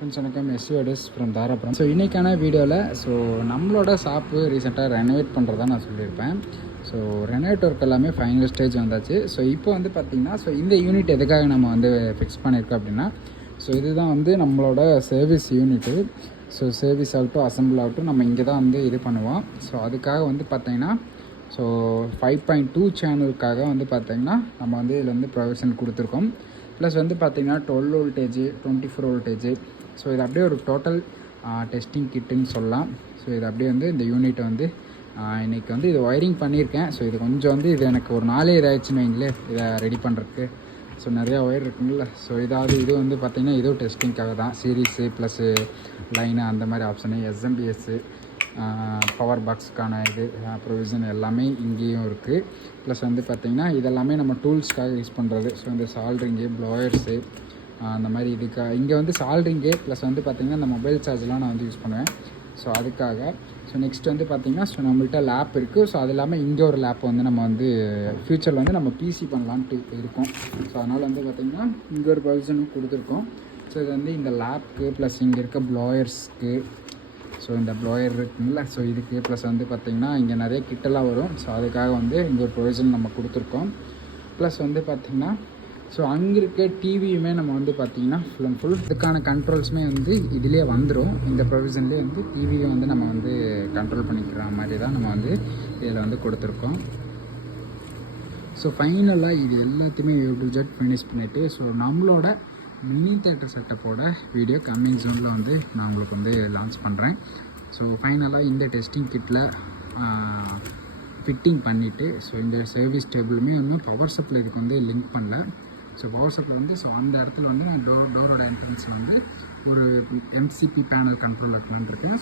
Friends வணக்கம். SUS from Dharapuram. So இன்றைக்கான வீடியோவில் நம்மளோட ஷாப்பு ரீசெண்டாக ரெனோவேட் பண்ணுறதா நான் சொல்லியிருப்பேன். ஸோ ரெனோவேட் ஒர்க் எல்லாமே ஃபைனல் ஸ்டேஜ் வந்தாச்சு. ஸோ இப்போ வந்து பார்த்திங்கன்னா இந்த யூனிட் எதுக்காக நம்ம ஃபிக்ஸ் பண்ணியிருக்கோம் அப்படின்னா, இதுதான் நம்மளோட சர்வீஸ் யூனிட்டு. ஸோ சர்வீஸ் ஆகட்டும், அசம்பிள் ஆகட்டும், நம்ம இங்கே தான் இது பண்ணுவோம். ஸோ அதுக்காக பார்த்திங்கன்னா 5.2 சேனலுக்காக பார்த்திங்கன்னா நம்ம இதில் ப்ரொவிஷன் கொடுத்துருக்கோம். ப்ளஸ் பார்த்திங்கன்னா 12 வோல்டேஜ், 24 வோல்டேஜ். ஸோ இது அப்படியே ஒரு டோட்டல் டெஸ்டிங் கிட்டுன்னு சொல்லலாம். ஸோ இது அப்படியே இந்த யூனிட்டை இன்றைக்கி இது ஒயரிங் பண்ணியிருக்கேன். ஸோ இது கொஞ்சம் இது எனக்கு ஒரு நாளே இதாகிடுச்சுன்னு வைங்களேன், இதை ரெடி பண்ணுறதுக்கு. ஸோ நிறையா ஒயர் இருக்குங்கள. ஸோ இது பார்த்திங்கன்னா இதுவும் டெஸ்டிங்காக தான். சீரீஸு ப்ளஸ்ஸு லைனு அந்த மாதிரி ஆப்ஷனு, எஸ்எம்பிஎஸ்ஸு, பவர் பாக்ஸுக்கான ப்ரொவிஷன் எல்லாமே இங்கேயும் இருக்குது. ப்ளஸ் பார்த்திங்கன்னா இதெல்லாமே நம்ம டூல்ஸ்க்காக யூஸ் பண்ணுறது. ஸோ இந்த சால்ட்ரிங்கு, ப்ளோயர்ஸு, அந்த மாதிரி இங்கே சால்ட்ரிங்கு ப்ளஸ் பார்த்திங்கன்னா இந்த மொபைல் சார்ஜெலாம் நான் யூஸ் பண்ணுவேன். ஸோ அதுக்காக நெக்ஸ்ட் பார்த்திங்கன்னா நம்மள்கிட்ட லேப் இருக்குது. ஸோ அது இல்லாமல் இங்கே ஒரு லேப் நம்ம ஃப்யூச்சரில் நம்ம பிசி பண்ணலான்ட்டு இருக்கோம். ஸோ அதனால் பார்த்திங்கன்னா இங்கே ஒரு ப்ரொவிஷனும் கொடுத்துருக்கோம். ஸோ இது இந்த லேப்க்கு ப்ளஸ் இங்கே இருக்க ப்ளோயர்ஸ்க்கு, ஸோ இந்த ப்ளோயர் இருக்குங்கள, ஸோ இதுக்கு ப்ளஸ் பார்த்திங்கன்னா இங்கே நிறைய கிட்டெல்லாம் வரும். ஸோ அதுக்காக இங்கே ஒரு ப்ரொவிஷன் நம்ம கொடுத்துருக்கோம். ப்ளஸ் பார்த்திங்கன்னா அங்கே இருக்க டிவியுமே நம்ம பார்த்திங்கன்னா ஃபுல் அண்ட் ஃபுல் இதுக்கான கண்ட்ரோல்ஸுமே இதிலே வந்துடும். இந்த ப்ரொவிஷன்லேயே டிவியை நம்ம கண்ட்ரோல் பண்ணிக்கிற மாதிரி தான் நம்ம இதில் கொடுத்துருக்கோம். ஸோ ஃபைனலாக இது எல்லாத்தையுமே A to Z ஃபினிஷ் பண்ணிவிட்டு நம்மளோட மினி தேட்டர் செட்டப்போட வீடியோ கம்மிங் ஜோனில் நான் உங்களுக்கு லான்ச் பண்ணுறேன். ஸோ ஃபைனலாக இந்த டெஸ்டிங் கிட்டில் ஃபிட்டிங் பண்ணிவிட்டு இந்த சர்வீஸ் டேபிளுமே பவர் சப்ளை இதுக்கு லிங்க் பண்ணல. ஸோ பவர் சப்ளை அந்த இடத்துல நான் டோரோட என்ட்ரன்ஸில் ஒரு MCP பேனல் கண்ட்ரோல் வைக்கலான்னு இருக்கேன்.